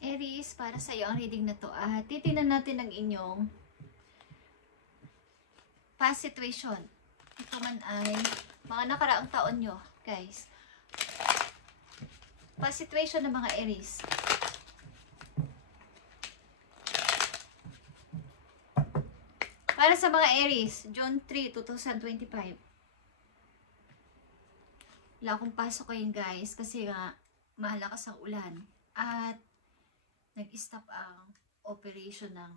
Aries, para sa iyo ang reading na to. Titingnan natin ang inyong past situation. Ito man ay mga nakaraang taon nyo, guys. Past situation ng mga Aries. Para sa mga Aries, June 3, 2025. Wala akong pasok kayo guys kasi nga malakas ang ulan. At nag-stop ang operation ng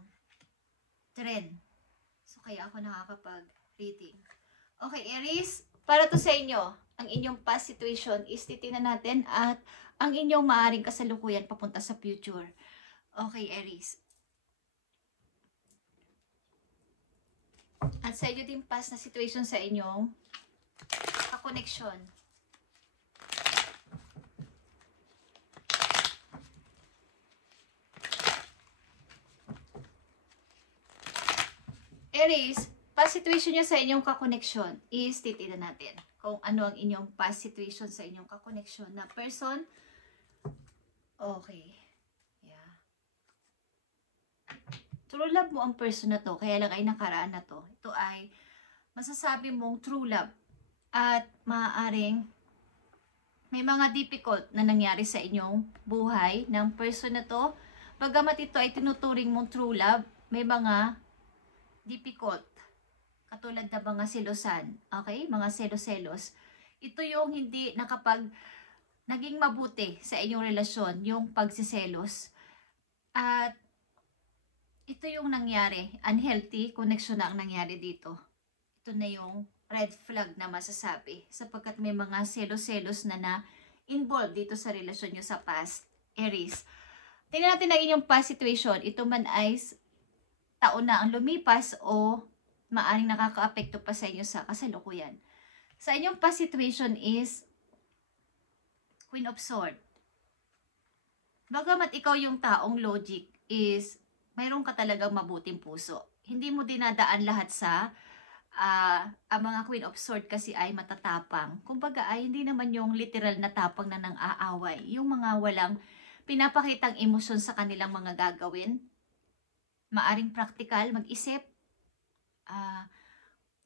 tren. So, kaya ako nakakapag-reading. Okay, Aries, para to sa inyo, ang inyong past situation is titingnan natin at ang inyong maaring kasalukuyan papunta sa future. Okay, Aries. At sa inyo din past na situation sa inyong connection. Aries, past situation nyo sa inyong kakoneksyon is titignan natin kung ano ang inyong past situation sa inyong kakoneksyon na person. Okay. Yeah. True love mo ang person na to, kaya lang ay nakaraan na to. Ito ay masasabi mong true love at maaaring may mga difficult na nangyari sa inyong buhay ng person na to. Bagamat ito ay tinuturing mong true love, may mga difficult, katulad na mga selosan, okay? Mga selos-selos. Ito yung hindi naging mabuti sa inyong relasyon, yung pagsiselos. At ito yung nangyari, unhealthy connection na ang nangyari dito. Ito na yung red flag na masasabi, sapagkat may mga selos-selos na involved dito sa relasyon nyo sa past, Aries. Tingnan natin ang inyong past situation. Ito man ay taon na ang lumipas o maaring nakaka-apekto pa sa inyo sa kasalukuyan. Sa inyong past situation is Queen of Swords. Bagamat ikaw yung taong logic is mayroon ka talagang mabuting puso. Hindi mo dinadaan lahat sa ang mga Queen of Swords kasi ay matatapang. Kumbaga ay hindi naman yung literal na tapang na nang aaway. Yung mga walang pinapakitang emosyon sa kanilang mga gagawin. Maaring practical, mag-isip.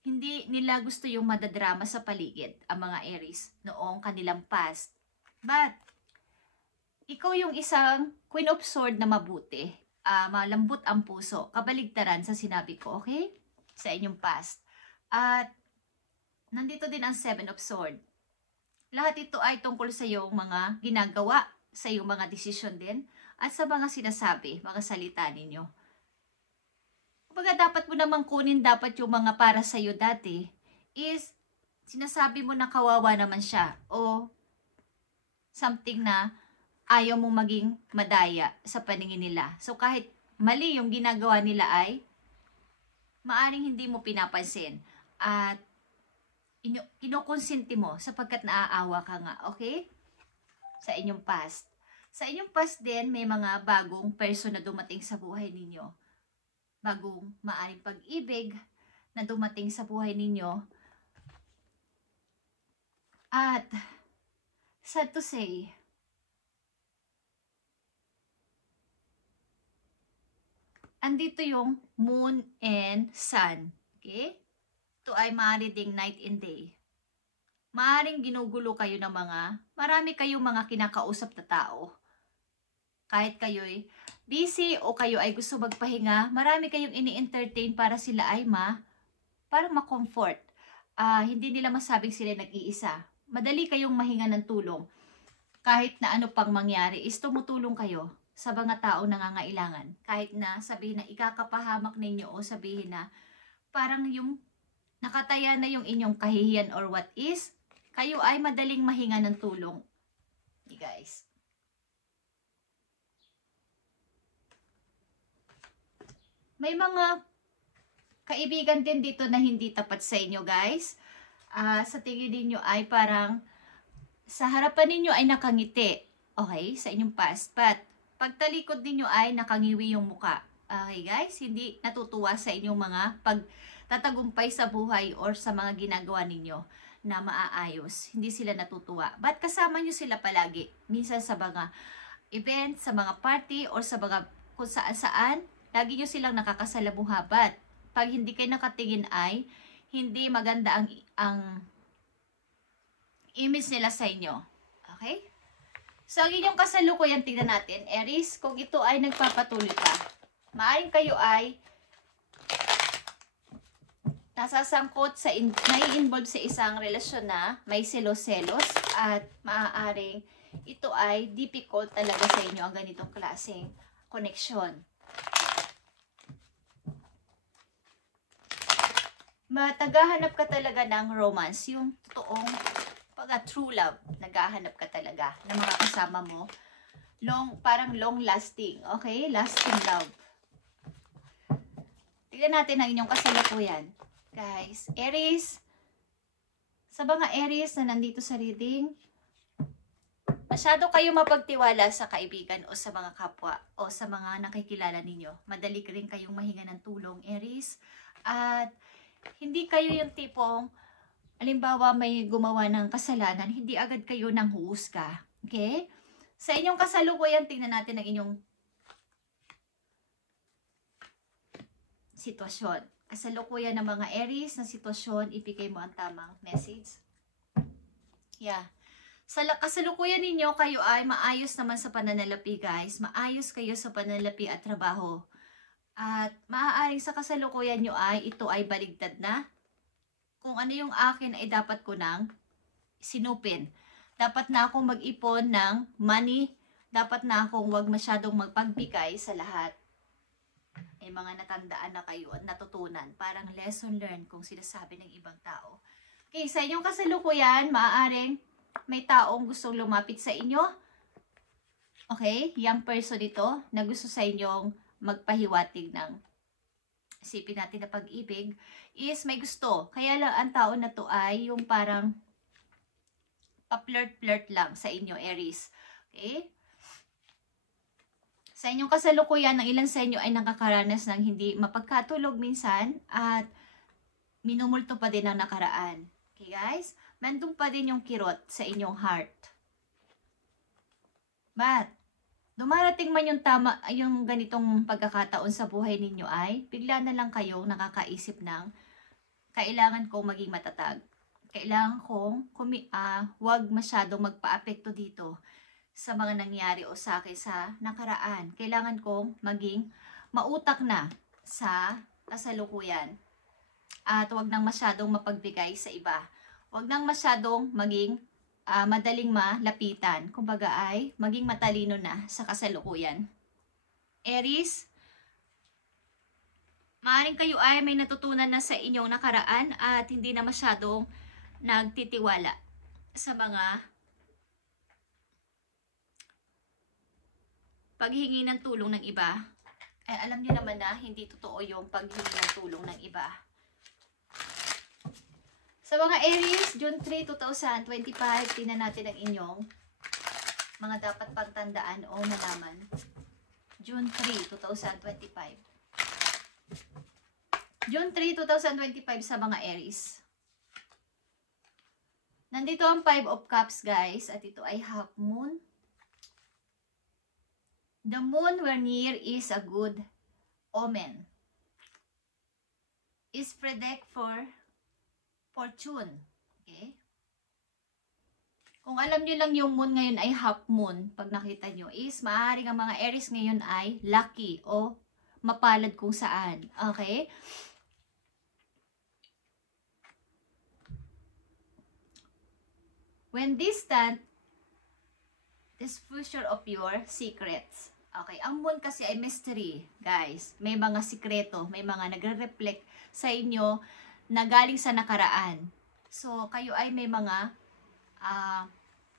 Hindi nila gusto yung madadrama sa paligid, ang mga Aries, noong kanilang past. But, ikaw yung isang Queen of Swords na mabuti. Malambot ang puso. Kabaligtaran sa sinabi ko, okay? Sa inyong past. At, nandito din ang Seven of Swords. Lahat ito ay tungkol sa iyong mga ginagawa, sa iyong mga desisyon din, at sa mga sinasabi, mga salita ninyo. Kumbaga dapat mo namang kunin dapat yung mga para sa'yo dati is sinasabi mo na kawawa naman siya o something na ayaw mong maging madaya sa paningin nila. So kahit mali yung ginagawa nila ay maaring hindi mo pinapansin at kinukonsinti mo sapagkat naaawa ka nga, okay? Sa inyong past. Sa inyong past din may mga bagong person na dumating sa buhay ninyo. Bagong maaring pag-ibig na dumating sa buhay ninyo. At, sad to say, andito yung moon and sun. Okay? Ito ay maaari ding night and day. Maaring ginugulo kayo ng marami kayong mga kinakausap na tao. Kahit kayo'y busy o kayo ay gusto magpahinga, marami kayong ini-entertain para sila ay parang ma-comfort. Hindi nila masabing sila nag-iisa. Madali kayong mahinga ng tulong. Kahit na ano pang mangyari, is tumutulong kayo sa mga taong nangangailangan. Kahit na sabihin na ikakapahamak ninyo o sabihin na parang yung nakataya na yung inyong kahihiyan or what is, kayo ay madaling mahinga ng tulong. You guys. May mga kaibigan din dito na hindi tapat sa inyo, guys. Sa tingin ninyo ay parang sa harapan ninyo ay nakangiti. Okay? Sa inyong past. But, pagtalikod ninyo ay nakangiwi yung muka. Okay, guys? Hindi natutuwa sa inyong mga pagtatagumpay sa buhay or sa mga ginagawa ninyo na maaayos. Hindi sila natutuwa. But kasama nyo sila palagi. Minsan sa mga event, sa mga party, or sa mga kung saan-saan, lagi nyo silang nakakasalamuha. Pag hindi kayo nakatingin ay hindi maganda ang image nila sa inyo. Okay? So, ang inyong kasalukuyan, tignan natin. Aries, kung ito ay nagpapatuloy pa, maaaring kayo ay nasasangkot nai-involve sa isang relasyon na may selos-selos at maaaring ito ay difficult talaga sa inyo ang ganitong klaseng connection. Naghahanap ka talaga ng romance, yung totoong true love, naghahanap ka talaga ng mga kasama mo. Parang long lasting, okay? Lasting love. Tignan natin ang inyong kasalukuyan. Guys, Aries, sa mga Aries na nandito sa reading, masyado kayo mapagtiwala sa kaibigan o sa mga kapwa o sa mga nakikilala ninyo. Madali rin kayong mahinga ng tulong, Aries. At hindi kayo yung tipong, halimbawa may gumawa ng kasalanan, hindi agad kayo nang huhusga. Okay? Sa inyong kasalukuyan, tingnan natin ang inyong sitwasyon. Kasalukuyan ng mga Aries na sitwasyon, ibigay mo ang tamang message. Yeah. Sa kasalukuyan ninyo, kayo ay maayos naman sa pananalapi, guys. Maayos kayo sa pananalapi at trabaho. At maaaring sa kasalukuyan nyo ay ito ay baligtad na. Kung ano yung akin ay dapat ko nang sinupin. Dapat na akong mag-ipon ng money. Dapat na akong wag masyadong magpagbigay sa lahat. May mga natandaan na kayo at natutunan. Parang lesson learned kung sinasabi ng ibang tao. Okay, sa inyong kasalukuyan, maaaring may taong gustong lumapit sa inyo. Okay, young person ito na gusto sa inyong magpahiwatig ng isipin natin na pag-ibig is may gusto. Kaya lang ang tao na to ay yung parang pa-flirt-flirt lang sa inyo, Aries. Okay? Sa inyong kasalukuyan, ang ilan sa inyo ay nakakaranas ng hindi mapagkatulog minsan at minumulto pa din ang nakaraan. Okay guys? Nandun pa din yung kirot sa inyong heart. But, dumarating man yung ganitong pagkakataon sa buhay ninyo ay, bigla na lang kayong nakakaisip ng, kailangan kong maging matatag. Kailangan kong wag masyadong magpa-apekto dito sa mga nangyari o sa akin sa nakaraan. Kailangan kong maging mautak na sa kasalukuyan. At wag nang masyadong mapagbigay sa iba. Wag nang masyadong maging madaling malapitan. Kumbaga ay maging matalino na sa kasalukuyan. Aries, maaaring kayo ay may natutunan na sa inyong nakaraan at hindi na masyadong nagtitiwala sa mga paghingi ng tulong ng iba. Alam niyo naman na hindi totoo yung paghingi ng tulong ng iba. Sa mga Aries, June 3, 2025, tingnan natin ang inyong mga dapat pagtandaan o nalaman. June 3, 2025. June 3, 2025 sa mga Aries. Nandito ang 5 of Cups, guys, at ito ay half moon. The moon where near is a good omen. Is predict for fortune. Okay? Kung alam nyo lang yung moon ngayon ay half moon, pag nakita nyo, is maaaring ang mga Aries ngayon ay lucky o mapalad kung saan. Okay? When distant, this future of your secrets. Okay, ang moon kasi ay mystery, guys. May mga sikreto, may mga nagre-reflect sa inyo na galing sa nakaraan. So, kayo ay may mga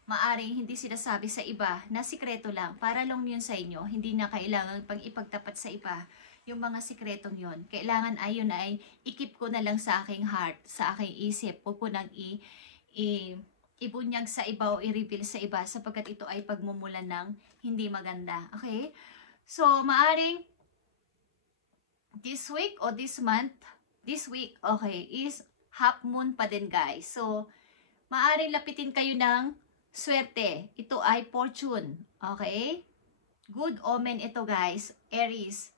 maaring hindi sinasabi sa iba na sikreto lang. Para lang yun sa inyo. Hindi na kailangan pang ipagtapat sa iba yung mga sikretong yun. Kailangan ay yun ay ikip ko na lang sa aking heart, sa aking isip. Huwag ko nang ibunyag sa iba o i-reveal sa iba sapagkat ito ay pagmumulan ng hindi maganda. Okay? So, maaring this week o this month, this week, okay, is half moon pa din, guys. So, maaring lapitin kayo ng swerte. Ito ay fortune. Okay? Good omen ito guys, Aries.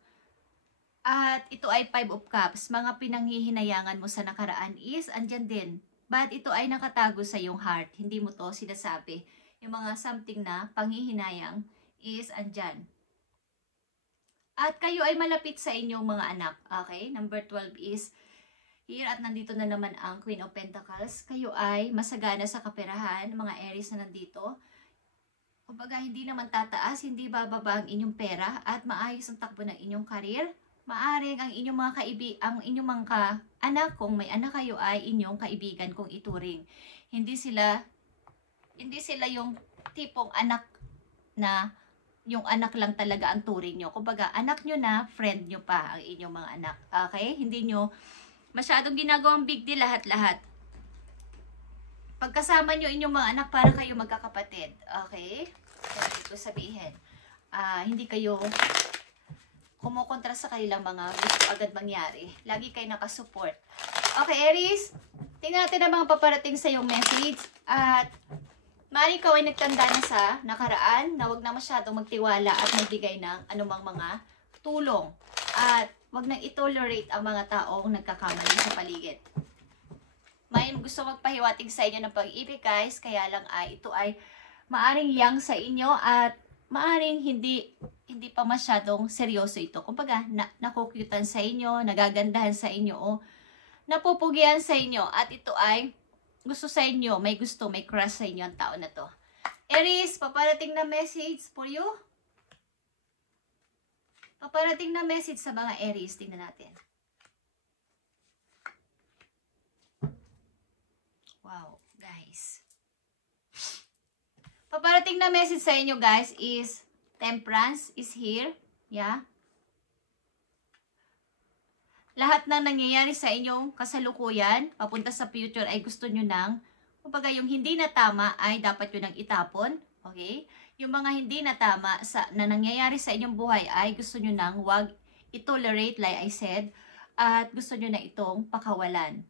At ito ay 5 of Cups. Mga pinanghihinayangan mo sa nakaraan is andyan din. But ito ay nakatago sa iyong heart. Hindi mo to sinasabi. Yung mga something na panghihinayang is andyan. At kayo ay malapit sa inyong mga anak. Okay? Number 12 is here at nandito na naman ang Queen of Pentacles. Kayo ay masagana sa kaperahan. Mga Aries na nandito. Kumbaga, hindi naman tataas, hindi bababa ang inyong pera at maayos ang takbo ng inyong karir. Maaring ang inyong mga ang inyong mga anak, kung may anak kayo, ay inyong kaibigan kung ituring. Hindi sila yung tipong anak na yung anak lang talaga ang turing nyo. Kumbaga, anak nyo na, friend nyo pa ang inyong mga anak. Okay? Hindi nyo masyadong ginagawang big deal lahat-lahat. Pagkasama nyo inyong mga anak, para kayo magkakapatid. Okay? Kaya ito sabihin, hindi kayo kumukontra sa kanilang mga gusto agad mangyari. Lagi kayo nakasupport. Okay, Aries, tingnan natin ang mga paparating sa iyong message. At maaari ikaw ay nagtanda na sa nakaraan na huwag na masyadong magtiwala at magbigay ng anumang mga tulong. At huwag nang itolerate ang mga taong nagkakamali sa paligid. May gusto magpahiwatig sa inyo ng pag-ibig guys, kaya lang ito ay maaring young sa inyo at maaring hindi pa masyadong seryoso ito. Kumbaga, nakukyutan sa inyo, nagagandahan sa inyo, o napupugian sa inyo at ito ay gusto sa inyo, may gusto, may crush sa inyo ang tao na to. Aries, paparating na message for you. Paparating na message sa mga Aries, tingnan natin. Wow, guys. Paparating na message sa inyo, guys, is Temperance is here. Yeah. Lahat ng nangyayari sa inyong kasalukuyan, papunta sa future, ay gusto nyo nang, kumbaga yung hindi na tama ay dapat nyo nang itapon. Okay? Yung mga hindi na tama na nangyayari sa inyong buhay ay gusto nyo nang wag itolerate, like I said, at gusto nyo na itong pakawalan.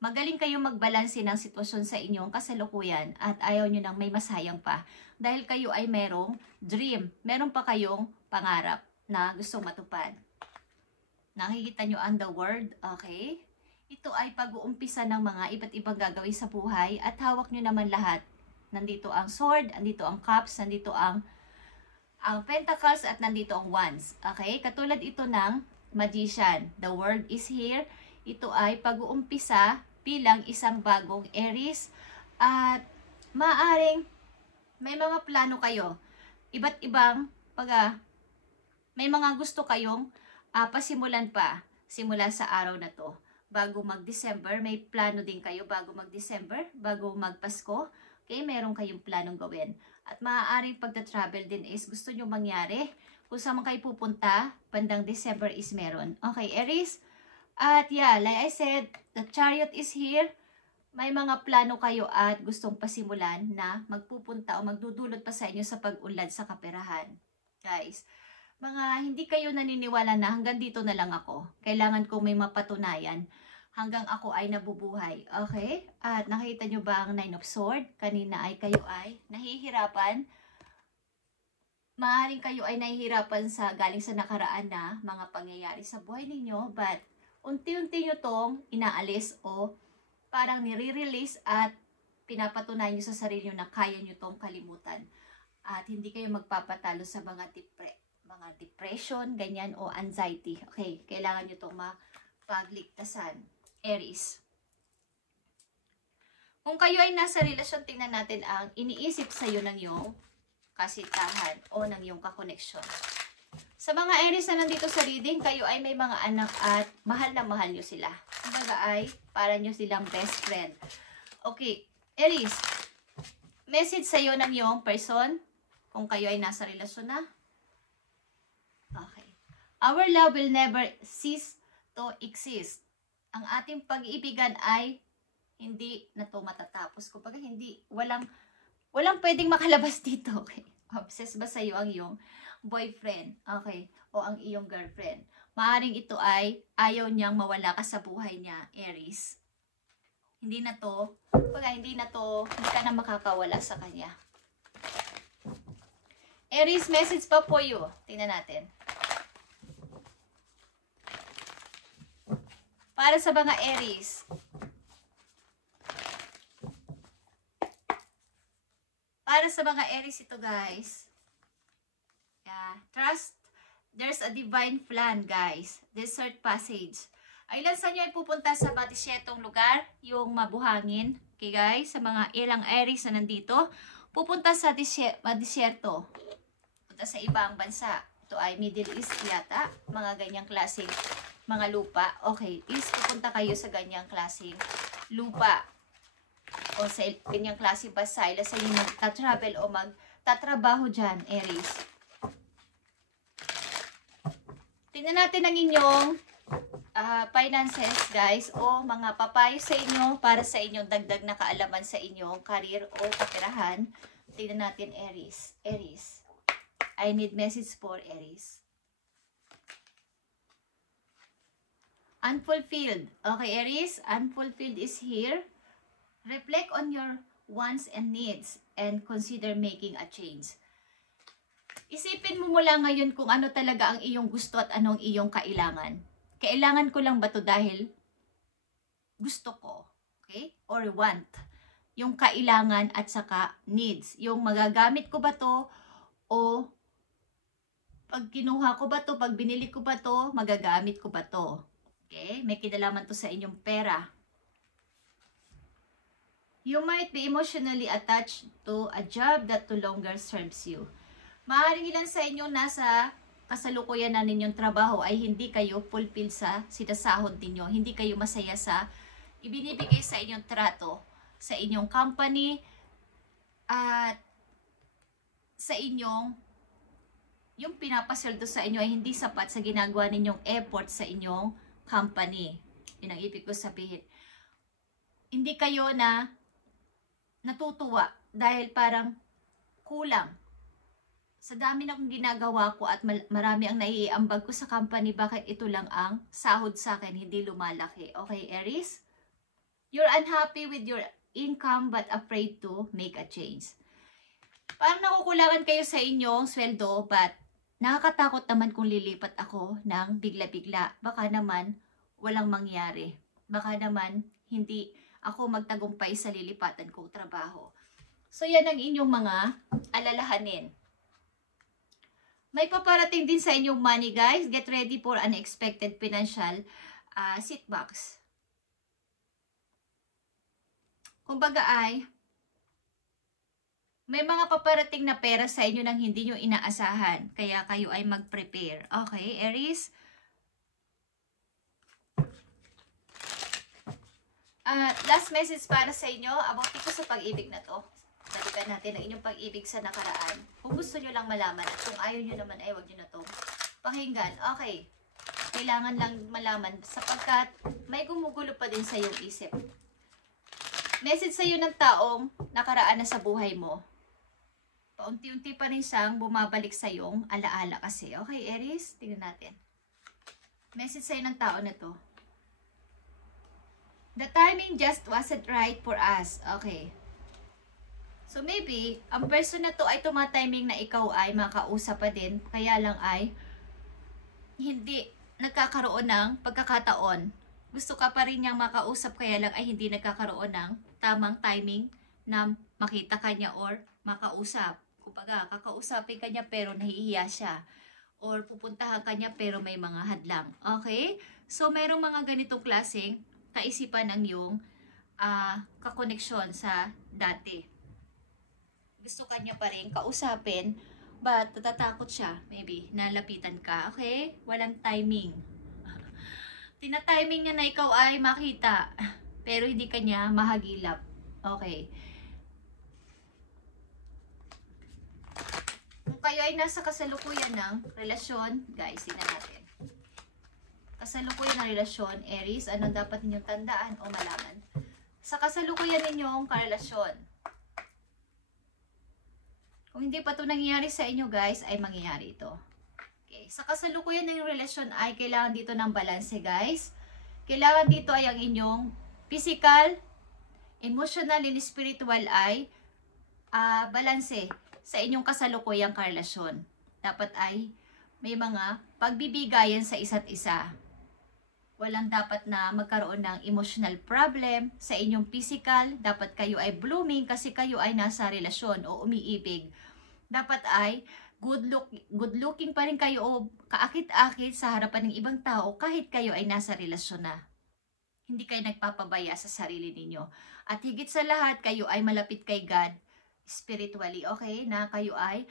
Magaling kayong magbalanse ng sitwasyon sa inyong kasalukuyan at ayaw nyo nang may masayang pa. Dahil kayo ay merong dream. Meron pa kayong pangarap na gustong matupad. Nakikita nyo ang the word, okay? Ito ay pag-uumpisa ng mga iba't ibang gagawin sa buhay at hawak nyo naman lahat. Nandito ang sword, nandito ang cups, nandito ang pentacles at nandito ang wands. Okay? Katulad ito ng magician. The world is here. Ito ay pag-uumpisa bilang isang bagong Aries at maaring may mga plano kayo. Iba't ibang may mga gusto kayong pasimulan pa simula sa araw na to. Bago mag-December, may plano din kayo bago mag-December, bago mag-Pasko. Okay, meron kayong planong gawin. At maaaring pagta-travel din is gusto nyo mangyari. Kung saan man kayo pupunta, bandang December is meron. Okay, Aries? At yeah, like I said, the Chariot is here. May mga plano kayo at gustong pasimulan na magpupunta o magdudulot pa sa inyo sa pag-unlad sa kaperahan. Guys, mga hindi kayo naniniwala na hanggang dito na lang ako. Kailangan ko may mapatunayan hanggang ako ay nabubuhay. Okay? At nakita nyo ba ang 9 of Swords? Kanina ay kayo ay nahihirapan. Maaaring kayo ay nahihirapan sa galing sa nakaraan na mga pangyayari sa buhay ninyo, but unti-unti nyo tong inaalis o parang nire-release at pinapatunayan nyo sa sarili nyo na kaya nyo tong kalimutan. At hindi kayo magpapatalo sa mga depression, ganyan, o anxiety. Okay, kailangan nyo tong mapagligtasan. Aries. Kung kayo ay nasa relasyon, tingnan natin ang iniisip sa'yo ng iyong kasitahan o ng iyong kakoneksyon. Sa mga Aries na nandito sa reading, kayo ay may mga anak at mahal na mahal nyo sila. Kumbaga ay para nyo silang best friend. Okay, Aries, message sa'yo ng iyong person kung kayo ay nasa relasyon na. Okay. Our love will never cease to exist. Ang ating pag-iibigan ay hindi na to matatapos. Kumbaga walang pwedeng makalabas dito. Okay? Obsessed ba sa'yo ang iyong boyfriend, okay, o ang iyong girlfriend? Maaring ito ay ayaw niyang mawala ka sa buhay niya, Aries. Hindi ka na makakawala sa kanya. Aries, message pa for you. Tingnan natin. Para sa mga Aries. Para sa mga Aries ito, guys. Yeah. Trust, there's a divine plan, guys. Desert passage. Ay, ilan sa inyo ay pupunta sa batisyetong lugar, yung mabuhangin. Okay, guys? Sa mga ilang Aries na nandito, pupunta sa disyerto. Punta sa ibang bansa. Ito ay Middle East yata. Mga ganyang klaseng mga lupa. Okay, is pupunta kayo sa ganyang klaseng lupa. O sa ganyang klaseng basa. Ila sa inyo magta-travel o magtatrabaho dyan, Aries. Tingnan natin ang inyong finances, guys, o mga papayo sa inyo para sa inyong dagdag na kaalaman sa inyong career o kaperahan. Tingnan natin, Aries. Aries. I need message for Aries. Unfulfilled. Okay, Aries, unfulfilled is here. Reflect on your wants and needs and consider making a change. Isipin mo mula ngayon kung ano talaga ang iyong gusto at anong iyong kailangan. Kailangan ko lang ba to dahil gusto ko? Okay? Or want. Yung kailangan at saka needs. Yung magagamit ko ba to o pag kinuha ko ba to, pag binili ko ba to, magagamit ko ba to? Okay? May kinalaman to sa inyong pera. You might be emotionally attached to a job that no longer serves you. Maaaring ilan sa inyo nasa kasalukuyan na ninyong trabaho ay hindi kayo fulfilled sa sinasahod ninyo. Hindi kayo masaya sa ibinibigay sa inyong trato, sa inyong company, at sa inyong yung pinapasweldo sa inyo ay hindi sapat sa ginagawa ninyong effort sa inyong company. Yun ang ibig ko sabihin. Hindi kayo na natutuwa dahil parang kulang. Sa dami na kong ginagawa ko at marami ang naiiambag ko sa company, bakit ito lang ang sahod sa akin, hindi lumalaki. Okay, Aries? You're unhappy with your income but afraid to make a change. Parang nakukulangan kayo sa inyong sweldo but nakakatakot naman kung lilipat ako ng bigla-bigla. Baka naman walang mangyari. Baka naman hindi ako magtagumpay sa lilipatan kong trabaho. So yan ang inyong mga alalahanin. May paparating din sa inyong money, guys. Get ready for unexpected financial setbacks. Kumbaga ay may mga paparating na pera sa inyo nang hindi nyo inaasahan. Kaya kayo ay mag-prepare. Okay, Aries? Last message para sa inyo. About ito sa pag-ibig na to. Balikan natin ang inyong pag-ibig sa nakaraan. Kung gusto nyo lang malaman at kung ayaw nyo naman ay wag nyo na to pakinggan. Okay. Kailangan lang malaman sapagkat may gumugulo pa din sa iyong isip. Message sa iyo ng taong nakaraan na sa buhay mo. Paunti-unti pa rin siyang bumabalik sa iyong alaala kasi. Okay, Aries? Tingnan natin. Message sa iyo ng tao na to. The timing just wasn't right for us. Okay. So maybe, ang person na to ay tumatiming na ikaw ay makausap pa din. Kaya lang ay hindi nagkakaroon ng pagkakataon. Gusto ka pa rin niyang makausap kaya lang ay hindi nagkakaroon ng tamang timing na makita ka niya or makausap. Kumbaga, kakausapin ka niya pero nahihiya siya. Or pupuntahan ka niya pero may mga hadlang. Okay? So, mayroong mga ganitong klaseng kaisipan ng iyong kakoneksyon sa dati. Gusto ka niya pa rin kausapin but natatakot siya. Maybe, nalapitan ka. Okay? Walang timing. Tina-timing niya na ikaw ay makita pero hindi ka niya mahagilap. Okay. Kung kayo ay nasa kasalukuyan ng relasyon, guys, tingnan natin. Kasalukuyan ng relasyon, Aries, anong dapat ninyong tandaan o malaman? Sa kasalukuyan ninyong karelasyon, kung hindi pa ito nangyayari sa inyo, guys, ay mangyayari ito. Okay. Sa kasalukuyan ng relasyon ay kailangan dito ng balanse, guys. Kailangan dito ay ang inyong physical, emotional, and spiritual ay balanse. sa inyong kasalukuyang karelasyon. Dapat ay may mga pagbibigayan sa isa't isa. Walang dapat na magkaroon ng emotional problem sa inyong physical. Dapat kayo ay blooming kasi kayo ay nasa relasyon o umiibig. Dapat ay good looking pa rin kayo o kaakit-akit sa harapan ng ibang tao kahit kayo ay nasa relasyon na. Hindi kayo nagpapabaya sa sarili ninyo. At higit sa lahat, kayo ay malapit kay God spiritually, okay? Na kayo ay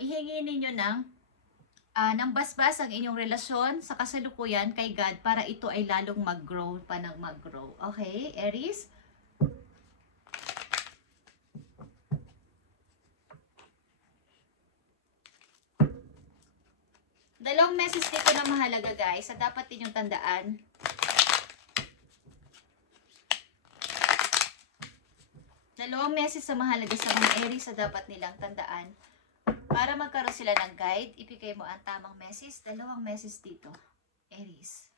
ihingi ninyo ng basbas ang inyong relasyon sa kasalukuyan kay God para ito ay lalong mag-grow pa ng mag-grow. Okay, Aries? Dalawang message dito na mahalaga guys sa dapat ninyong tandaan. Dalawang message sa mahalaga sa mga Aries sa dapat nilang tandaan. Para magkaroon sila ng guide, ibigay mo ang tamang message. Dalawang message dito, Aries.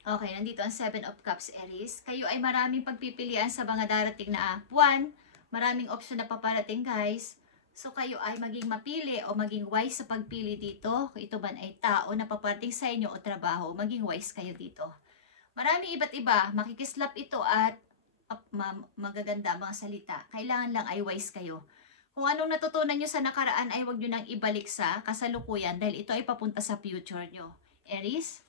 Okay, nandito ang 7 of Cups, Aries. Kayo ay maraming pagpipilian sa mga darating na buwan. Maraming option na paparating, guys. So, kayo ay maging mapili o maging wise sa pagpili dito. Kung ito man ay tao na paparating sa inyo o trabaho, maging wise kayo dito. Maraming iba't iba. Makikislap ito at magaganda mga salita. Kailangan lang ay wise kayo. Kung anong natutunan nyo sa nakaraan ay huwag nyo nang ibalik sa kasalukuyan dahil ito ay papunta sa future nyo. Aries?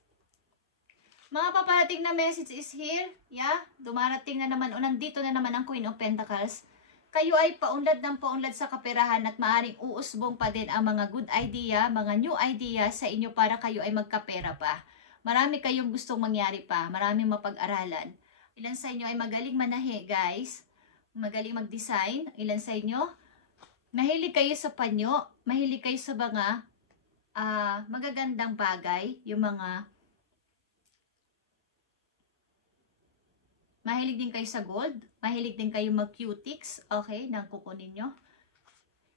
Mga paparating na message is here. Yeah, dumarating na naman o nandito na naman ang Queen of Pentacles. Kayo ay paunlad ng paunlad sa kaperahan at maaring uusbong pa din ang mga good idea, mga new idea sa inyo para kayo ay magkapera pa. Marami kayong gustong mangyari pa, maraming mapag-aralan. Ilan sa inyo ay magaling manahe, guys. Magaling mag-design. Ilan sa inyo, mahilig kayo sa panyo. Mahilig kayo sa mga magagandang bagay. Yung mga mahilig din kayo sa gold. Mahilig din kayo mag-cutics. Okay, nang kukunin nyo.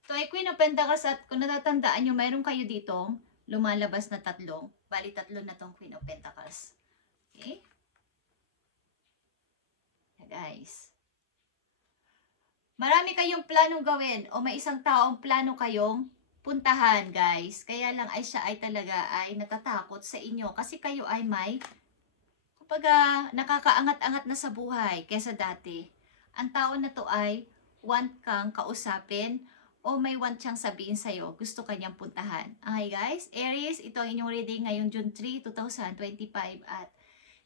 Ito ay Queen of Pentacles at kung natatandaan nyo, mayroon kayo ditong lumalabas na tatlong. Bali, tatlo na tong Queen of Pentacles. Okay? Guys. Marami kayong planong gawin o may isang taong plano kayong puntahan, guys. Kaya lang ay siya ay talaga ay natatakot sa inyo kasi kayo ay may kumbaga nakakaangat-angat na sa buhay kaysa dati. Ang tao na to ay want kang kausapin o may want siyang sabihin sa'yo. Gusto kanyang puntahan. Okay, guys? Aries, ito ang inyong reading ngayong June 3, 2025 at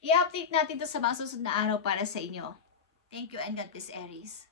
i-update natin to sa mga susunod na araw para sa inyo. Thank you and God bless, Aries.